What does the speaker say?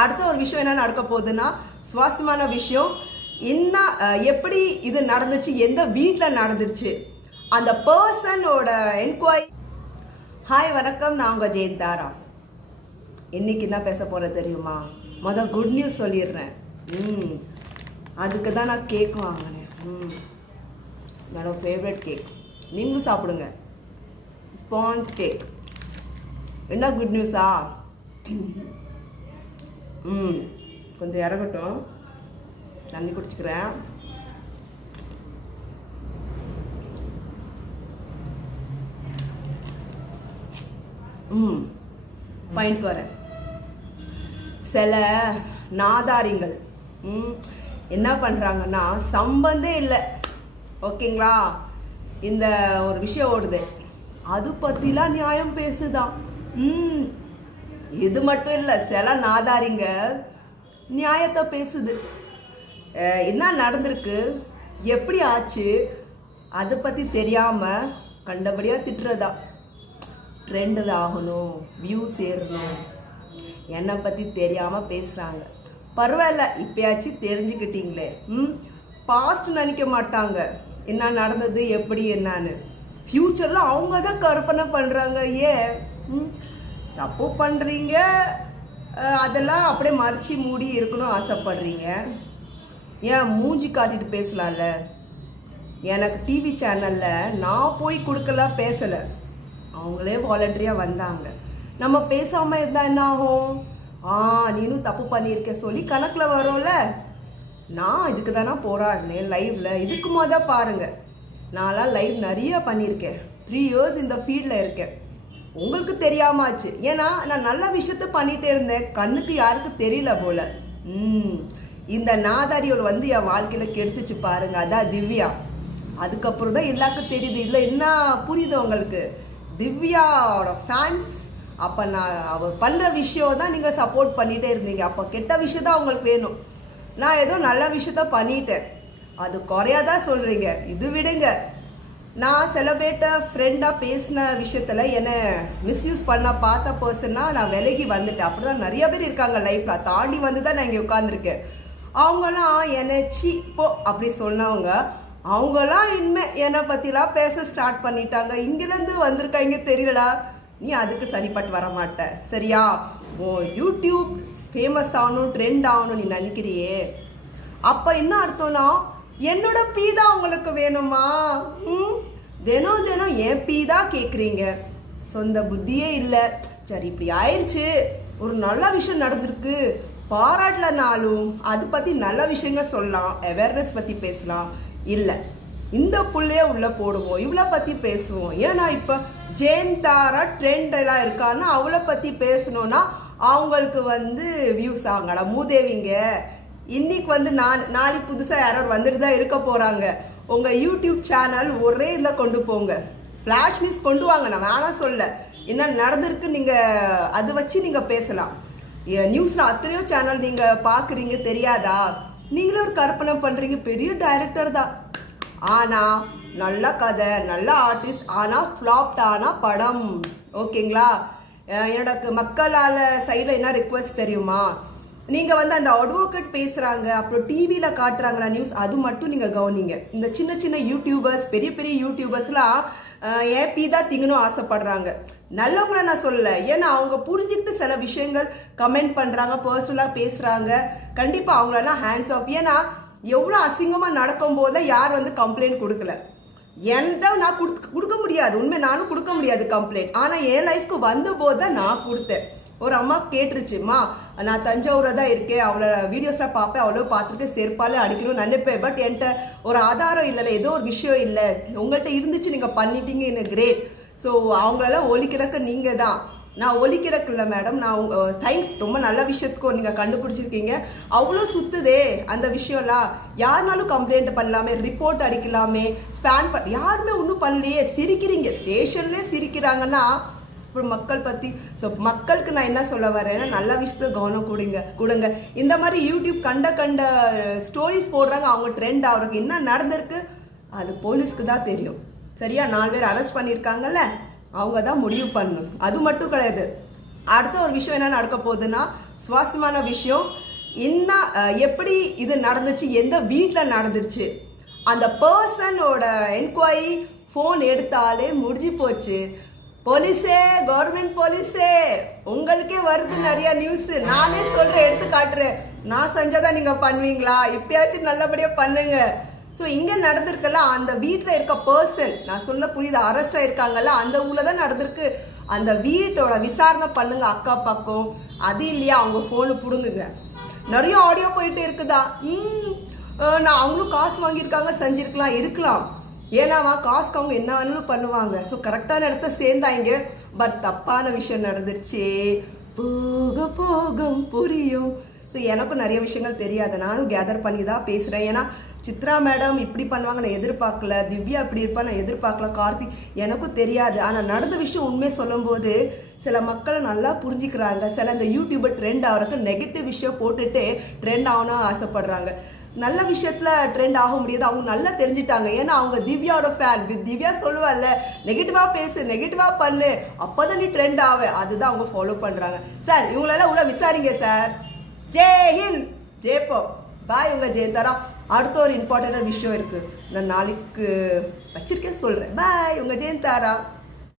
அடுத்த ஒரு விஷயம் என்ன நடக்க போகுதுன்னா சுவாரஸ்யமான விஷயம். என்ன எப்படி இது நடந்துச்சு, எந்த வீட்டில் நடந்துச்சு, அந்த பர்சனோட என்கொயரி. ஹாய் வணக்கம், நான் உங்கள் ஜெயந்தாரா. இன்னைக்கு என்ன பேச போகிற தெரியுமா? குட் நியூஸ் சொல்லிடுறேன். அதுக்கு தான் நான் கேக் வாங்கினேன். என்னோட ஃபேவரட் கேக். நீங்களும் சாப்பிடுங்க, ஸ்பாஞ்ச் கேக். என்ன குட் நியூஸா? கொஞ்சம் இறங்கட்டும், தண்ணி குடிச்சுக்கிறேன். பாயிண்ட் வரேன். சில நாதாரிங்கள் என்ன பண்றாங்கன்னா, சம்பந்தே இல்லை, ஓகேங்களா, இந்த ஒரு விஷயம் ஓடுது, அது பத்திலாம் நியாயம் பேசுதான். இது மட்டும் இல்லை, சில நாதாரிங்க நியாயத்தை பேசுது. என்ன நடந்திருக்கு, எப்படி ஆச்சு, அதை பற்றி தெரியாமல் கண்டபடியாக திட்டுறதா. ட்ரெண்டு ஆகணும், வியூஸ் ஏறணும், என்னை பற்றி தெரியாமல் பேசுகிறாங்க. பரவாயில்ல, இப்பயாச்சும் தெரிஞ்சுக்கிட்டீங்களே. பாஸ்ட் நினைக்க மாட்டாங்க என்ன நடந்தது, எப்படி என்னன்னு. ஃப்யூச்சரில் அவங்க தான் கற்பனை பண்ணுறாங்க. ஏன் தப்பு பண்ணுறீங்க, அதெல்லாம் அப்படியே மறைச்சி மூடி இருக்கணும் ஆசைப்படுறீங்க. ஏன் மூஞ்சி காட்டிட்டு பேசலாம்ல? எனக்கு டிவி சேனலில் நான் போய் கொடுக்கலாம், பேசலை, அவங்களே வாலண்டரியாக வந்தாங்க. நம்ம பேசாமல் இருந்தால் என்ன ஆகும்? நீனும் தப்பு பண்ணியிருக்க சொல்லி கணக்கில் வரும்ல. நான் இதுக்கு தானே போராடினேன் லைவில். இதுக்கு மொதல் பாருங்கள், நான்லாம் லைவ் நிறைய பண்ணியிருக்கேன். 3 years இந்த ஃபீல்டில் இருக்கேன். உங்களுக்கு தெரியாமாச்சு, ஏன்னா நான் நல்ல விஷயத்த பண்ணிட்டே இருந்தேன். கண்ணுக்கு யாருக்கு தெரியல போல. இந்த நாதாரியோட வந்து என் வாழ்க்கையில கெடுத்துச்சு பாருங்க. அதான் திவ்யா. அதுக்கப்புறம் தான் எல்லாருக்கும் தெரியுது. இல்லை என்ன புரியுது உங்களுக்கு? திவ்யாவோட ஃபேன்ஸ். அப்போ நான் அவ பண்ணுற விஷயம் தான் நீங்கள் சப்போர்ட் பண்ணிகிட்டே இருந்தீங்க. அப்போ கெட்ட விஷயம் தான் உங்களுக்கு வேணும். நான் ஏதோ நல்ல விஷயத்த பண்ணிட்டேன், அது குறையாதான் சொல்கிறீங்க. இது விடுங்க. நான் செலிப்ரேட்டை ஃப்ரெண்டாக பேசின விஷயத்தில் என்னை மிஸ்யூஸ் பண்ண பார்த்த பர்சன்னா நான் விலகி வந்துட்டேன். அப்படி தான் நிறைய பேர் இருக்காங்க லைஃப்பில். தாண்டி வந்து தான் நான் இங்கே உட்காந்துருக்கேன். அவங்களாம் என்னை போ அப்படி சொன்னவங்க, அவங்களாம் இனிமேல் என்னை பற்றிலாம் பேச ஸ்டார்ட் பண்ணிட்டாங்க. இங்கேருந்து வந்திருக்காங்க, தெரியலடா, நீ அதுக்கு சரிப்பட்டு வர மாட்ட, சரியா? யூடியூப் ஃபேமஸ் ஆகணும், ட்ரெண்ட் ஆகணும் நீ நினைக்கிறியே, அப்போ என்ன அர்த்தம்னா என்னோட பீ தான் உங்களுக்கு வேணுமா? தினம் தினம் என் பீ தான் கேட்குறீங்க. சொந்த புத்தியே இல்லை. சரி, இப்படி ஆயிடுச்சு, ஒரு நல்ல விஷயம் நடந்திருக்கு, பாராட்டலனாலும் அது பற்றி நல்ல விஷயங்கள் சொல்லலாம், அவேர்னஸ் பற்றி பேசலாம். இல்லை, இந்த புள்ளைய உள்ளே போடுவோம், இவ்வளோ பற்றி பேசுவோம். ஏன்னா இப்போ ஜெயந்தாரா ட்ரெண்ட் எல்லாம் இருக்கான்னா அவளை பற்றி பேசணும்னா அவங்களுக்கு வந்து வியூஸ் ஆகடா மூதேவிங்க. இன்னைக்கு வந்து நாளைக்கு புதுசாக யாராவது வந்துட்டு தான் இருக்க போகிறாங்க. உங்கள் யூடியூப் சேனல் ஒரே இதில் கொண்டு போங்க, ஃப்ளாஷ் நியூஸ் கொண்டு வாங்க. நான் வேணாம் சொல்ல, என்ன நடந்திருக்கு நீங்கள் அதை வச்சு நீங்கள் பேசலாம். நியூஸில் அத்தனையோ சேனல் நீங்கள் பார்க்குறீங்க, தெரியாதா? நீங்களும் ஒரு கற்பனை பண்ணுறீங்க, பெரிய டைரக்டர் தான், ஆனால் நல்ல கதை, நல்ல ஆர்டிஸ்ட், ஆனால் ஃப்ளாப்ட் ஆனால் படம், ஓகேங்களா? என்னோட மக்களால் சைடில் என்ன ரிக்வெஸ்ட் தெரியுமா? நீங்கள் வந்து அந்த அட்வொகேட் பேசுகிறாங்க, அப்புறம் டிவியில் காட்டுறாங்களா நியூஸ், அது மட்டும் நீங்கள் கவனிங்க. இந்த சின்ன சின்ன யூடியூபர்ஸ், பெரிய பெரிய யூடியூபர்ஸ்லாம் ஏன் பீ தான் திங்கணும் ஆசைப்படுறாங்க. நல்லவங்கள நான் சொல்லலை, ஏன்னா அவங்க புரிஞ்சுக்கிட்டு சில விஷயங்கள் கமெண்ட் பண்ணுறாங்க, பர்சனலாக பேசுகிறாங்க. கண்டிப்பாக அவங்களெல்லாம் ஹேண்ட்ஸ் ஆஃப். ஏன்னா எவ்வளோ அசிங்கமாக நடக்கும் போது யார் வந்து கம்ப்ளைண்ட் கொடுக்கல? என்கிட்ட நான் கொடுக்க முடியாது, உண்மை நானும் கொடுக்க முடியாது கம்ப்ளைண்ட். ஆனால் என் லைஃப்க்கு வந்த போது தான் நான் கொடுத்தேன். ஒரு அம்மா கேட்டுருச்சுமா, நான் தஞ்சாவூரில் தான் இருக்கேன், அவளை வீடியோஸ்லாம் பார்ப்பேன், அவ்வளோ பார்த்துட்டு செருப்பாலே அடிக்கணும்னு நினைப்பேன். பட் என்கிட்ட ஒரு ஆதாரம் இல்லைல்ல, ஏதோ ஒரு விஷயம் இல்லை, உங்கள்கிட்ட இருந்துச்சு, நீங்கள் பண்ணிட்டீங்க, என்ன கிரேட். ஸோ அவங்களெல்லாம் ஒலிக்கிறக்கு நீங்கள் தான். நான் ஒலிக்கிறக்கு இல்லை மேடம், நான் தேங்க்ஸ், ரொம்ப நல்ல விஷயத்துக்கும் நீங்கள் கண்டுபிடிச்சிருக்கீங்க. அவ்வளோ சுற்றுதே அந்த விஷயம்லாம். யாருனாலும் கம்ப்ளைண்ட் பண்ணலாமே, ரிப்போர்ட் அடிக்கலாமே, ஸ்பேன் யாருமே ஒன்றும் பண்ணலையே. சிரிக்கிறீங்க, ஸ்டேஷன்லேயே சிரிக்கிறாங்கன்னா அப்புறம் மக்கள் பற்றி. ஸோ மக்களுக்கு நான் என்ன சொல்ல வரேன்னா, நல்ல விஷயத்த கவனம் கொடுங்க. இந்த மாதிரி யூடியூப் கண்ட ஸ்டோரிஸ் போடுறாங்க, அவங்க ட்ரெண்ட் ஆகுறாங்க. என்ன நடந்திருக்கு அது போலீஸ்க்கு தான் தெரியும், சரியா? 4 பேர் அரெஸ்ட் பண்ணியிருக்காங்கல்ல, அவங்க தான் முடிவு பண்ணணும். அது மட்டும் கிடையாது, அடுத்த ஒரு விஷயம் என்ன நடக்க போகுதுன்னா, சுவாரஸ்யமான விஷயம் என்ன, எப்படி இது நடந்துச்சு, எந்த வீட்டில் நடந்துருச்சு, அந்த பர்சனோட என்கொயரி ஃபோன் எடுத்தாலே முடிஞ்சு போச்சு. போலீஸே, கவர்மெண்ட் போலீஸே, உங்களுக்கே வருது நிறைய நியூஸ். நானே சொல்றேன், எடுத்து காட்டுறேன். நான் செஞ்சாதான் நீங்க பண்ணுவீங்களா? இப்பயாச்சும் நல்லபடியா பண்ணுங்க. ஸோ இங்கே நடந்திருக்கல, அந்த வீட்டில் இருக்க பர்சன், நான் சொன்ன புரியுது, அரெஸ்ட் ஆயிருக்காங்கல்ல, அந்த ஊரில் தான் நடந்திருக்கு. அந்த வீட்டோட விசாரணை பண்ணுங்க அக்கா பக்கம். அது இல்லையா அவங்க ஃபோனு பிடுங்குங்க. நிறைய ஆடியோ போயிட்டு இருக்குதா, நான் அவங்களும் காசு வாங்கியிருக்காங்க, செஞ்சிருக்கலாம், இருக்கலாம். ஏன்னாவா காசுக்கு அவங்க என்ன வேணாலும் பண்ணுவாங்க. ஸோ கரெக்டான இடத்த சேர்ந்தாங்க. பட் தப்பான விஷயம் நடந்துருச்சு. போக போகும் புரியும். ஸோ எனக்கும் நிறைய விஷயங்கள் தெரியாது, நானும் கேதர் பண்ணி தான் பேசுகிறேன். ஏன்னா சித்ரா மேடம் இப்படி பண்ணுவாங்க நான் எதிர்பார்க்கல, திவ்யா இப்படி இருப்பா நான் எதிர்பார்க்கல, கார்த்திக் எனக்கும் தெரியாது. ஆனால் நடந்த விஷயம் உண்மையை சொல்லும்போது சில மக்கள் நல்லா புரிஞ்சுக்கிறாங்க. சில இந்த யூடியூபர் ட்ரெண்ட் ஆகிறதுக்கு நெகட்டிவ் விஷயம் போட்டுட்டு ட்ரெண்ட் ஆகணும் ஆசைப்படுறாங்க. நல்ல விஷயத்துல ட்ரெண்ட் ஆக முடியாது. அவங்க நல்லா தெரிஞ்சுட்டாங்க. ஏன்னா அவங்க திவ்யாவோட ஃபேன். திவ்யா சொல்லுவாள்ல, நெகட்டிவா பேசு, நெகட்டிவா பண்ணு, அப்போதான் நீ ட்ரெண்ட் ஆவ. அதுதான் அவங்க ஃபாலோ பண்றாங்க. சார் இவங்களெல்லாம் உள்ள விசாரிங்க சார். ஜெய் ஹிந்த், ஜெய்போ, பாய். உங்க ஜெயதாரா. அடுத்த ஒரு இம்பார்ட்டன்டான விஷயம் இருக்கு, நான் நாளைக்கு வச்சிருக்கேன் சொல்றேன். பாய், உங்க ஜெயந்தாரா.